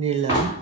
nila.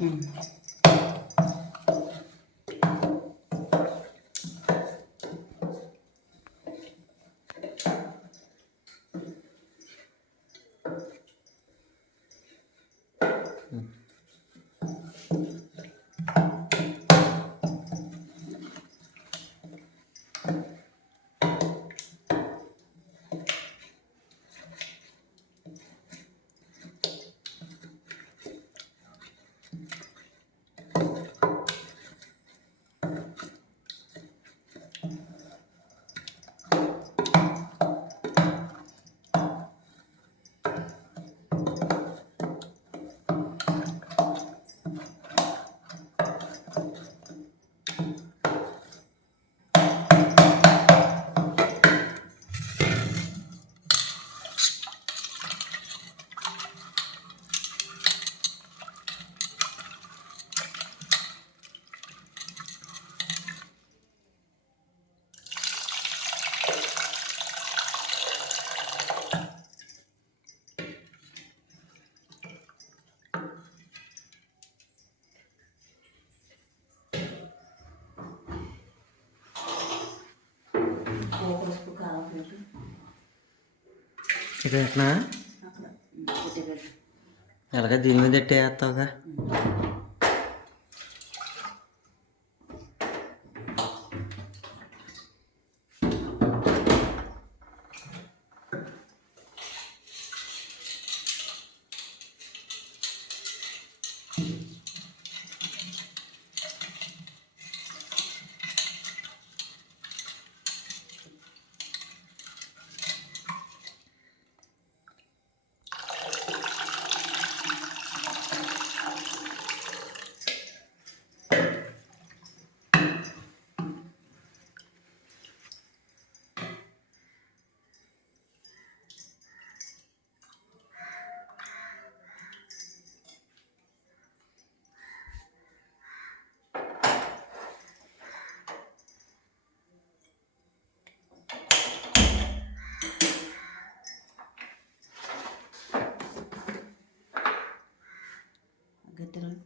嗯。ఇక్కడ కొద్దిగా ఎలాగ దీని మీద ఎట్టేస్తావుగా? గట్టెలు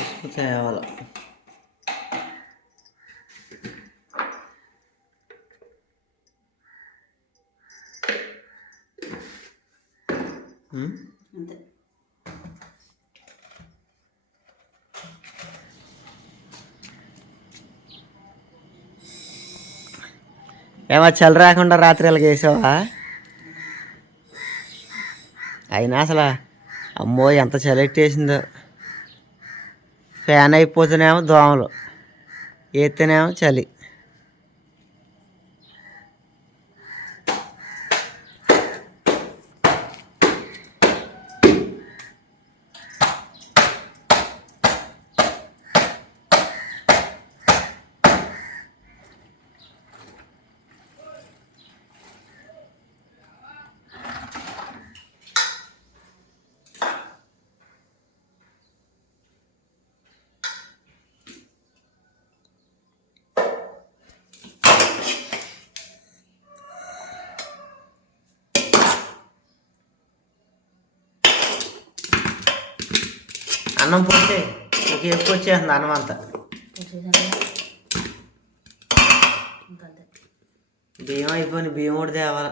ఉప్పు తేవాలి. అంతే. ఏమో చలి రాకుండా రాత్రి ఇలాగ వేసావా? అయినా అసలు అమ్మో ఎంత చలి ఎట్టేసిందో. ఫ్యాన్ అయిపోతేనేమో దోమలు వేస్తేనేమో చలి అన్నం పోతే ఒక ఎక్కువ వచ్చేస్తుంది అన్నం అంతా వచ్చేసాను ఇంకా అంతే బియ్యం అయిపోయింది బియ్యం కూడా తేవాలి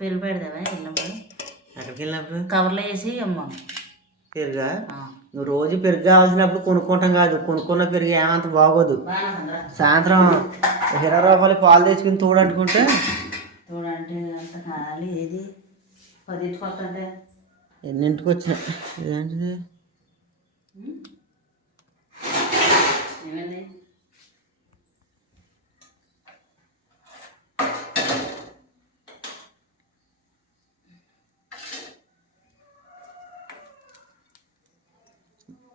పెరుగు ఎక్కడికి వెళ్ళినప్పుడు కవర్లో వేసి అమ్మ. పెరుగా? నువ్వు రోజు పెరుగు కావాల్సినప్పుడు కొనుక్కుంటాం కాదు. కొనుక్కున్న పెరుగు ఏమంత బాగోదు. బాగా సాయంత్రం ఇరవై రూపాయలు పాలు తెచ్చుకుని తోడంటుకుంటే చూడంటే అంత ఏది? అంటే ఎన్నింటికి వచ్చిన? ఇదేంటిది? ఏమైంది?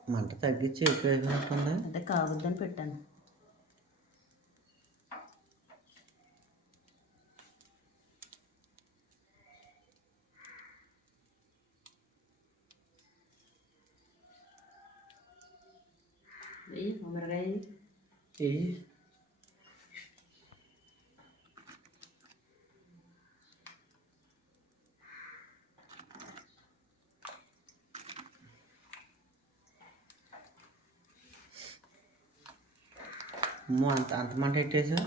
మంట తగ్గించి ఎక్కువ అయిపోయినట్టుందా అంటే కావద్దని పెట్టాను కొబ్బరికాయ ఏయ్. అమ్మో అంత అంత మంట పెట్టేసా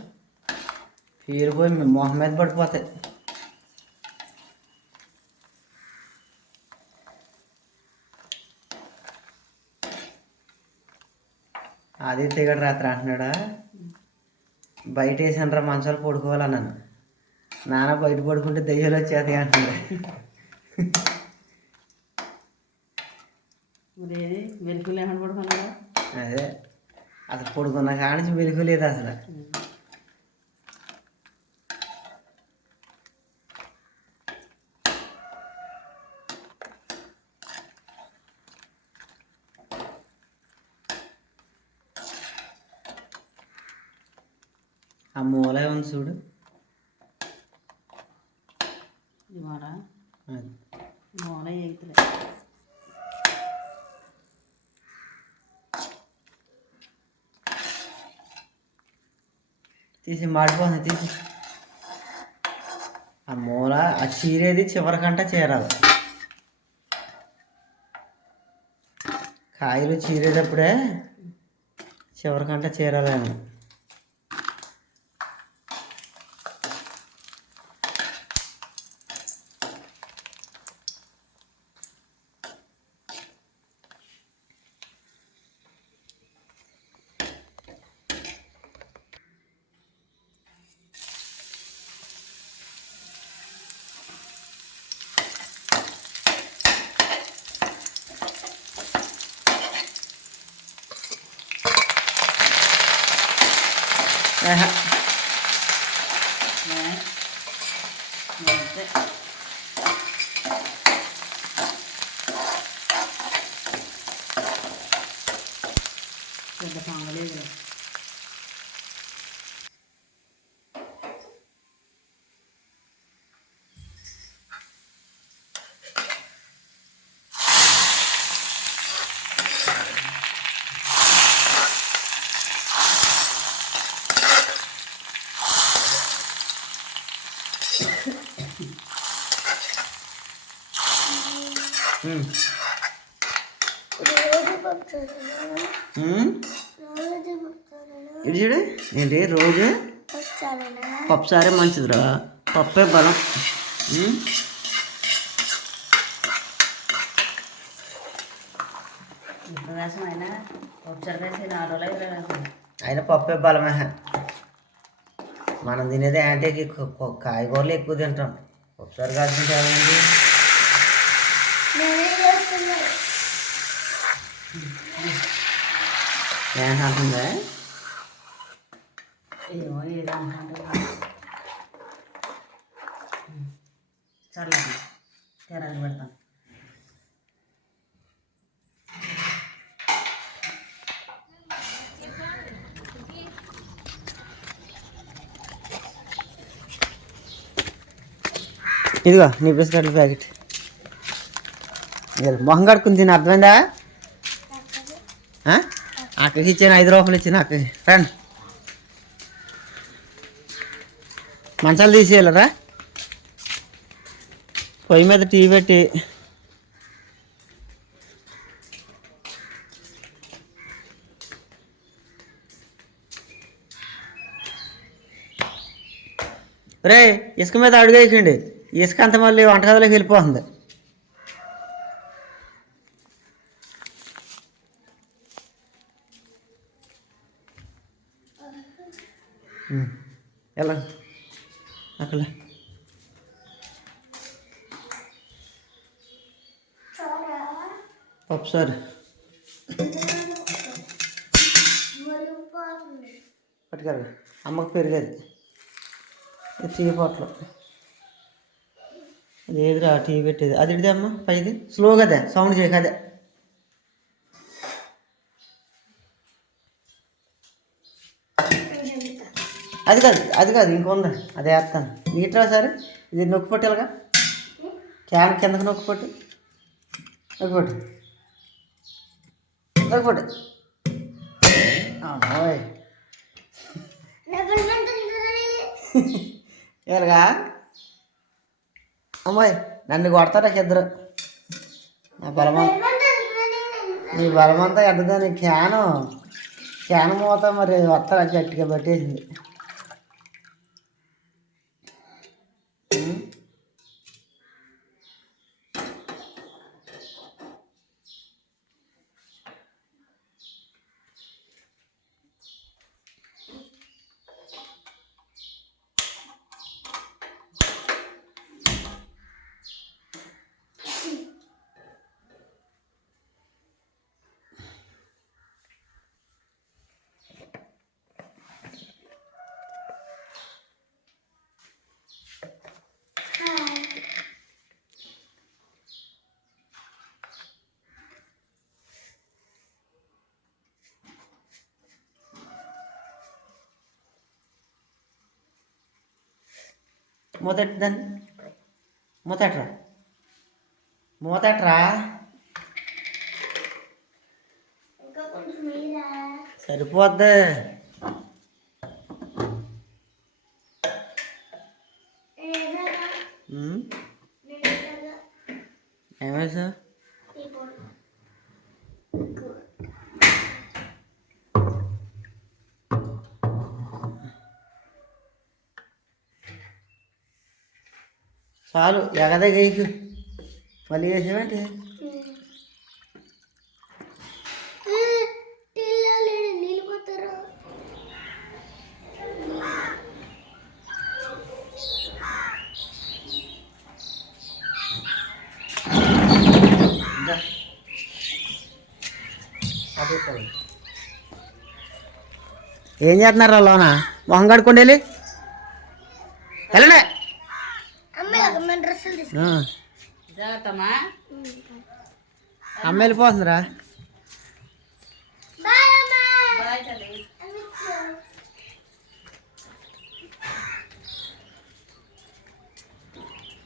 పేరిపోయి మొహం మీద పడిపోతాయి అది తెగడు రాత్రి అంటున్నాడా బయట వేసానరా మంచాలు పడుకోవాలన్నాను నాన్న బయట పడుకుంటే దయ్యాలు వచ్చేది అంటున్నాడు మరి ఏది వెలుగులు ఏమని పడుకున్నాడా అదే అసలు పడుకున్న కాడ నుంచి వెలుగు అసలు. ఆ మూల ఉంది చూడు ఇవాళ అది. మూల ఎగుతులే తీసి మాడిపోతుంది తీసి. ఆ మూల ఆ చీరేది చివరికంట చేరాలి. కాయలు చీరేటప్పుడే చివరికంట చేరాలేమో. ఆహా. ఏ? ఇటు చూడు ఏంటి? రోజు పప్పుసారే మంచిదిరా. పప్పే బలం. అయినా పప్పే బలమే. మనం తినేది యాంటీకి కాయగూరలు ఎక్కువ తింటాం. ఒకసారి కాల్చుకుంటే ఏమైంది ఏంటంటుందా ఏమో ఏదో అనుకుంటే. సర్లే తెరాలి పెడతాను. ఇదిగో నీ బిస్కెట్ల ప్యాకెట్. మొహం కడుక్కుని తిని అర్థమైందా? అక్కకి ఇచ్చాను ఐదు రూపాయలు ఇచ్చిన అక్కకి రండి. మంచాలు తీసేయాలరా? పొయ్యి మీద టీ పెట్టి. రే ఇసుక మీద అడుగేయకండి ఇసుక అంత మళ్ళీ వంటగదిలోకి వెళ్ళిపోతుంది. ఎలా? అక్కడ పప్పు సార్. పట్టుకారు అమ్మకు పెరిగేది ఇది టీ పొట్లు ఏదిరా పెట్టేది? అది ఇదే అమ్మ? పైది? స్లోగా అదే సౌండ్ చేయక అదే అది కాదు అది కాదు ఇంకొందా అదే వేస్తాను. నీట్రా సరే? ఇది నొక్కి పట్టేలాగా? క్యాన్ కిందకి నొక్కి పట్టు. నొక్కి పట్టు. నొక్కి పట్టు. ఎలాగా? అమ్మాయి నన్ను కొడతారా ఇద్దరు? నా బలమం? నీ బలమంతా ఎద్దదా నీ క్యాను ఫ్యాన్ మూత మరి వస్తా గట్టిగా పట్టేసింది. మూతెట్టు దాన్ని మూతట్రా మూతట్రా సరిపోద్ది. చాలు ఎగదే చేయకు మళ్ళీ చేసావేంటి. ఏం చేస్తున్నారు లోన? మొహం కడుక్కోండి వెళ్ళి? అమ్మ మన డ్రెస్సులు తీసు ఆ, జాగ్రత్తమ్మా. అమ్మ వెళ్ళిపోతుందిరా. బాయ్ అమ్మ. బాయ్ తల్లి.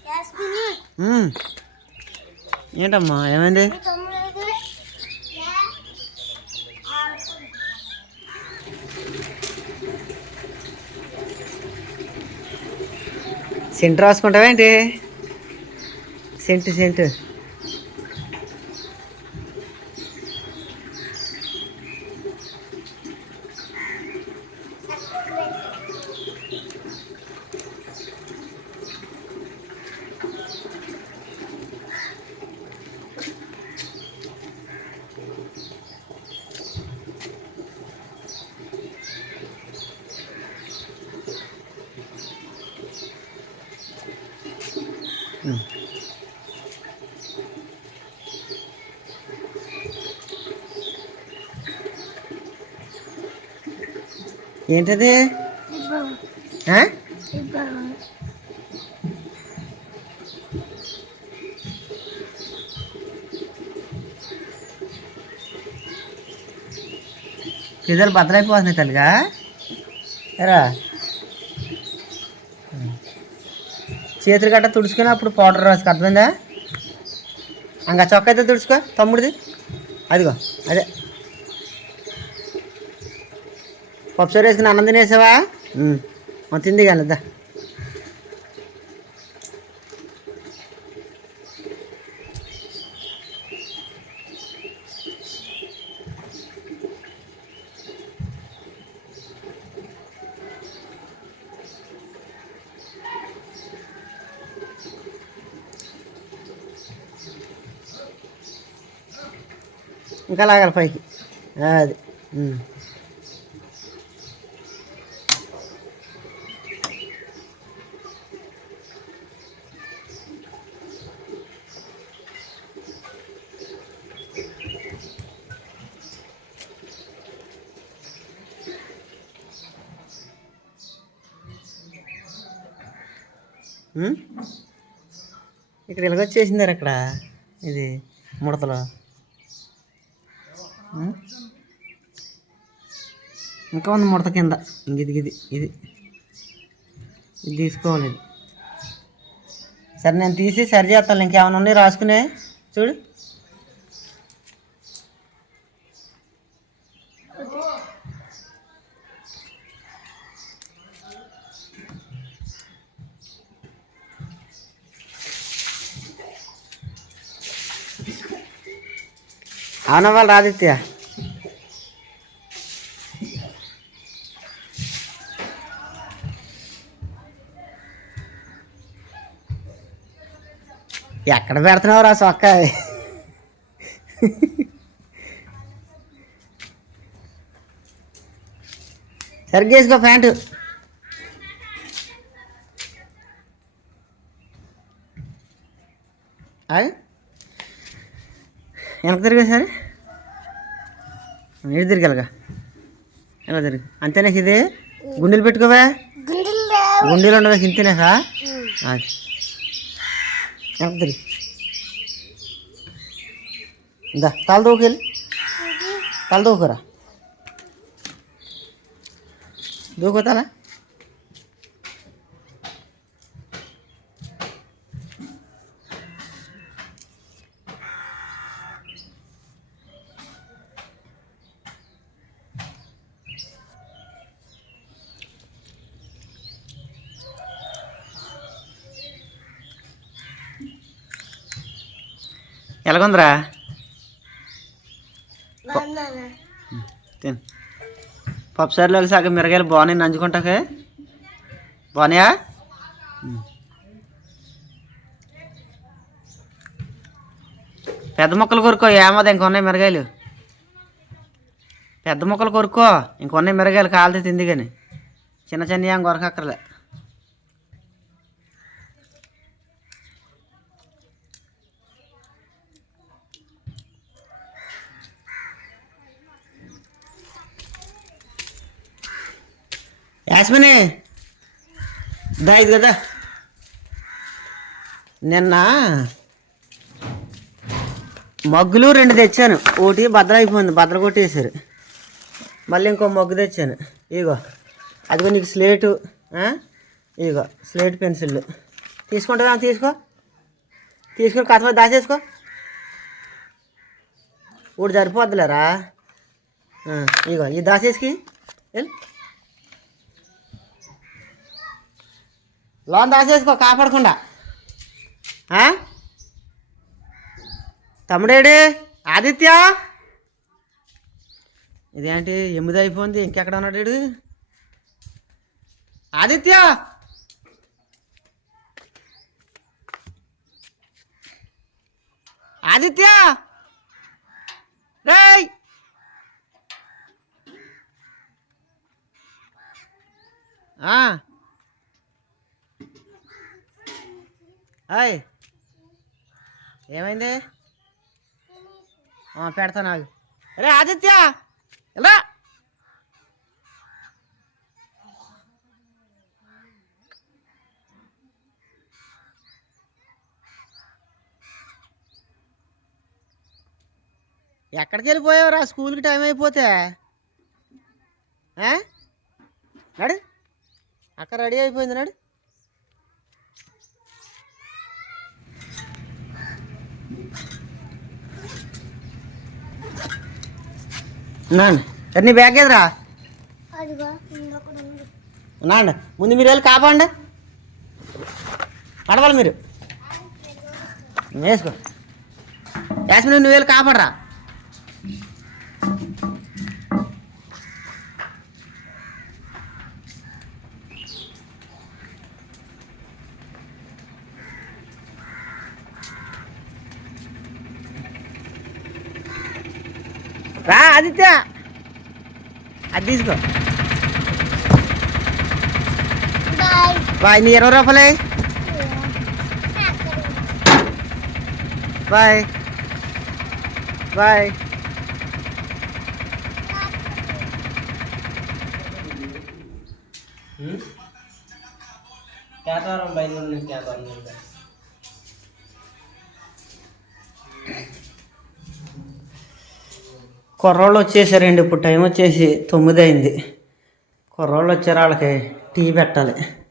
యాస్మిని. ఉమ్. ఏంటమ్మా ఏమైంది? సెంట్ రాసుకుంటావేంటి సెంటు సెంటు. ఏంటది? పిల్లలు బద్దలైపోతున్నాయి తల్లిగా. రా. చేతులు గట్ట తుడుచుకొని అప్పుడు పౌడర్ రాసుకు అర్థమైందా? ఇంకా చొక్క అయితే తుడుచుకో తమ్ముడిది. అదిగో అదే. పప్పుసారి వేసుకుని అన్నం తినేసావా? తింది కానీ ఇంకా లాగాలి పైకి. అది. ఉమ్. ఇక్కడ ఇలాగొచ్చేసిందారు అక్కడ. ఇది ముడతలో. ఇంకా ఉంది ముడత కింద. ఇంక ఇది ఇది ఇది. ఇది తీసుకోవాలి ఇది. సరే నేను తీసి సరి చేస్తాను. ఇంకేమైనా ఉన్నాయి రాసుకునే? చూడు. అవునా వాళ్ళు రాదిత్య ఎక్కడ పెడుతున్నావు రా సొక్క? సరిగ్గా వేసుకో ప్యాంటు. అది వెనక తిరిగా సరే ఇటు తిరిగలగా ఎలా తిరిగి. అంతేనా ఇది గుండెలు పెట్టుకోవా? గుండెలు ఉండవా ఇంతేనా అది వెనక తిరిగి ఇందా తల దూకెళ్ళి తల దూకురా ఎలాగుందిరా? తిను. పప్పుసారిలోకి సగం మిరగాయలు బాగున్నాయి నంచుకుంటాకే బాగున్నాయా? పెద్ద ముక్కలు కొరుకో ఏమది ఇంకొన్నాయి మిరగాయలు. పెద్ద ముక్కలు కొరుకో ఇంకొన్నాయి మిరగాయలు కాలితే తింది కానీ. చిన్న చిన్న ఏం కొరకక్కర్లే. యాస్మిని దా ఇది కదా. నిన్న మగ్గులు రెండు తెచ్చాను. ఒకటి భద్ర అయిపోయింది భద్ర కొట్టేశారు. మళ్ళీ ఇంకో మగ్గు తెచ్చాను. ఇగో అదిగో నీకు స్లేటు ఇగో స్లేట్ పెన్సిల్ తీసుకుంటుందా తీసుకో. తీసుకుని కథ దాచేసుకో. ఒకటి సరిపోద్దులేరా? ఆ, ఇగో ఇది దాచేసుకి. లోన్ దాచేసుకో కాపాడకుండా. ఆ? తమ్ముడేడు? ఆదిత్య? ఇదేంటి ఎనిమిది అయిపోయింది ఇంకెక్కడ ఉన్నాడు ఆదిత్య? ఆదిత్య? రేయ్! ఆ. హాయ్ ఏమైంది? పెడతా నాకు రే ఆదిత్య! ఎలా? ఎక్కడికి వెళ్ళిపోయావురా? స్కూల్కి టైం అయిపోతే. నడు. అక్కడ రెడీ అయిపోయింది నాడు. నాన్న. నీ బ్యాగ్ ఉంది. నాన్న ముందు మీరు వెళ్ళి కాపాడండి. నడవాలి మీరు. వేసుకో యాస్మిన్ నువ్వు వెళ్ళి కాపాడరా. రా ఆదిత్య. అది తీసుకో. బాయ్. నీ ఇరవై రూపాయలే. బాయ్. బాయ్. కుర్రోళ్ళు వచ్చేసారండి. ఇప్పుడు టైం వచ్చేసి తొమ్మిది అయింది. కుర్రోళ్ళు వచ్చారు వాళ్ళకి టీ పెట్టాలి.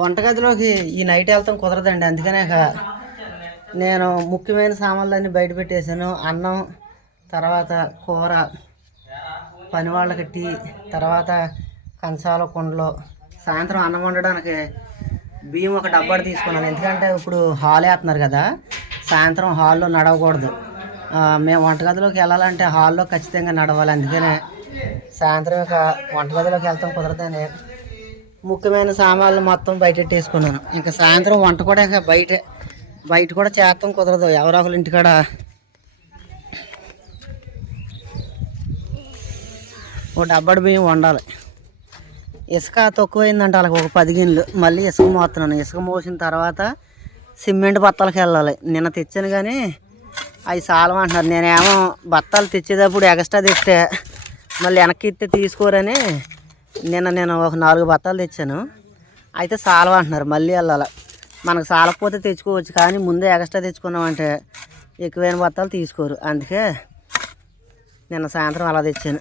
వంటగదిలోకి ఈ నైట్ వెళ్తాం కుదరదండి. అందుకనే నేను ముఖ్యమైన సామాన్లన్నీ బయట పెట్టేశాను. అన్నం తర్వాత కూర పని వాళ్ళకి టీ తర్వాత కంచాల కుండలు. సాయంత్రం అన్నం వండడానికి బియ్యం ఒక డబ్బాడు తీసుకున్నాను. ఎందుకంటే ఇప్పుడు హాల్ వేస్తున్నారు కదా సాయంత్రం హాల్లో నడవకూడదు. మేము వంటగదిలోకి వెళ్ళాలంటే హాల్లో ఖచ్చితంగా నడవాలి. అందుకనే సాయంత్రం ఇక వంటగదిలోకి వెళ్తాం కుదరదని ముఖ్యమైన సామాన్లు మొత్తం బయట పెట్టేసుకున్నాను. ఇంకా సాయంత్రం వంట కూడా ఇంకా బయట బయట కూడా చేస్తాం కుదరదు. ఎవరో ఒకరి ఇంటికాడ. ఓ డబ్బడి బియ్యం వండాలి. ఇసుక తక్కువైందంట వాళ్ళకి ఒక పది గిన్నెలు. మళ్ళీ ఇసుక మోస్తున్నాను. ఇసుక మోసిన తర్వాత సిమెంట్ బత్తాలకి వెళ్ళాలి. నిన్న తెచ్చాను కానీ అవి సాలం అంటున్నారు. నేనేమో బత్తాలు తెచ్చేటప్పుడు ఎక్స్ట్రా తెస్తే మళ్ళీ వెనక్కి ఇస్తే తీసుకోరని నిన్న నేను ఒక నాలుగు బత్తాలు తెచ్చాను. అయితే సాలవ అంటున్నారు మళ్ళీ వెళ్ళాలి. మనకు సాలకపోతే తెచ్చుకోవచ్చు కానీ ముందే ఎక్స్ట్రా తెచ్చుకున్నామంటే ఎక్కువైన బత్తాలు తీసుకోరు. అందుకే నిన్న సాయంత్రం అలా తెచ్చాను.